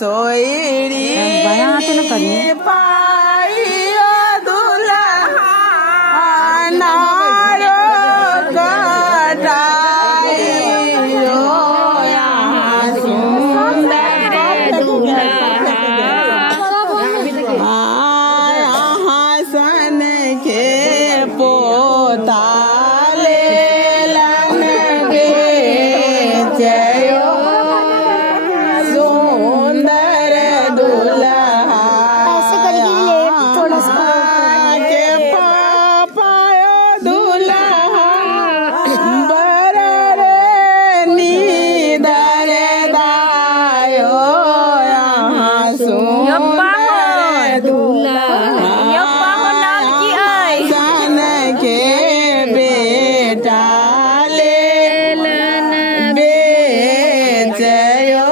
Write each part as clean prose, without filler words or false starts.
सोयरी पाइयो दुल्हा नारो कटाई हसन के पोता लेलन बेचयो सुंदर दुल्हा के पापायो दुल्हा बर रे नीदर दायो सुंदर दुल्हा सन के बेटा लेलन बेचयो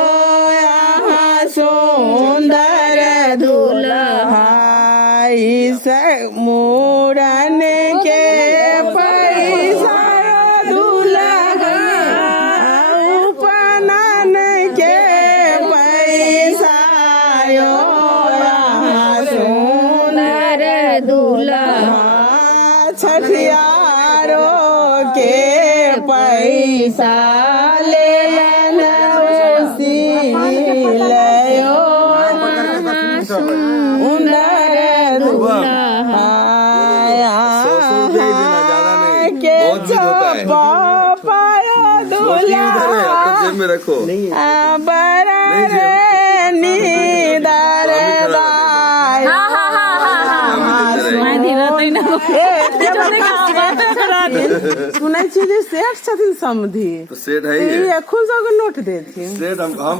सुंदर दुल्हा इस मूरन के पैसा दुल्हा उपनयन के पैसा सुंदर दुल्हा छठियारों के पैसा लेन सिलयो सुंदर दुल्हा के पायो दुल्हा में रखो बर रे नीदर दायो सुनै छी जे सेठ छथिन समधी तो सेठ है खुद नोट देथिन सेठ हम कहाँ